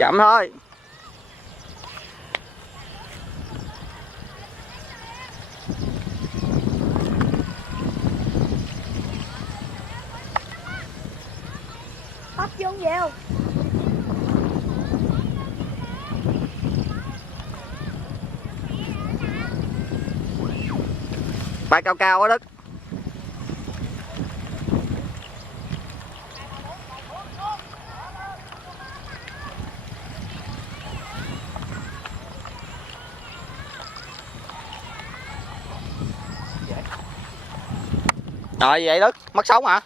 Chậm thôi. Bắt vô nhiều. Bay cao cao á Đức. Rồi vậy Đức, mất sóng hả?